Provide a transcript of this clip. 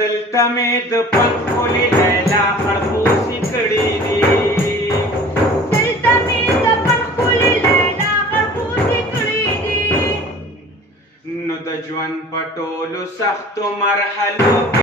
دلته مې د پک ښکلې لیلا خړپوسي کړې دي دلته مې د پک ښکلې لیلا خړپوسي کړې دي نو د ژوند په ټولو سختو مرحلو